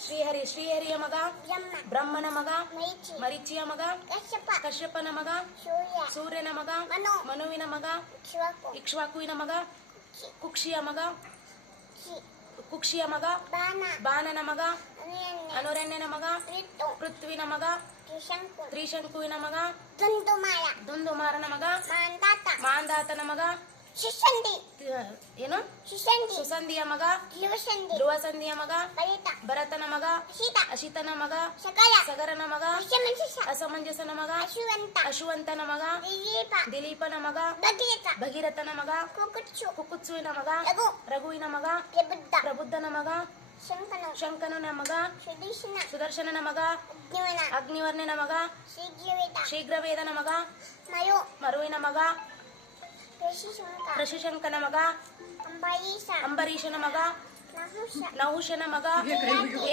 ಶ್ರೀಹರಿಯ ಮಗ ಬ್ರಹ್ಮನ ಮಗ ಮರೀಚಿಯ ಮಗ ಕಶ್ಯಪನ ಮಗ ಸೂರ್ಯನ ಮಗ ಮನುವಿನ ಮಗ ಇಕ್ಷ್ವಾಕುವಿನ ಮಗ ಕುಕ್ಷಿಯ ಮಗ ಬಾಣನ ಮಗ ಅನುರಣ್ಯನ ಮಗ ಪೃಥ್ವಿನ ಮಗ ತ್ರಿಶಂಕುವಿನ ಮಗ ದುಂದುಮಾರನ ಮಗ ಮಾಂಧಾತನ ಮಗ ಏನು ಸುಸಂಧಿಯ ಮಗ ಧ್ರುವಸಂಧಿಯ ಮಗ ಭರತನ ಮಗ ಅಶಿತನ ಮಗ ಸಗರನ ಮಗ ಅಸಮಂಜಸನ ಮಗ ಅಶುವಂತನ ಮಗ ದಿಲೀಪನ ಮಗ ಭಗೀರಥನ ಮಗ ಕುಕುತ್ಸುವಿನ ಮಗ ರಘುವಿನ ಮಗ ಪ್ರಬುದ್ಧನ ಮಗ ಶಂಕನನ ಮಗ ಸುದರ್ಶನನ ಮಗ ಅಗ್ನಿವರ್ಣನ ಮಗ ಶೀಘ್ರವೇದನ ಮಗ ಮರುವಿನ ಮಗ ಋಷಿಶಂಕನ ಮಗ ಅಂಬರೀಷನ ಮಗ ನಹುಷನ ಮಗ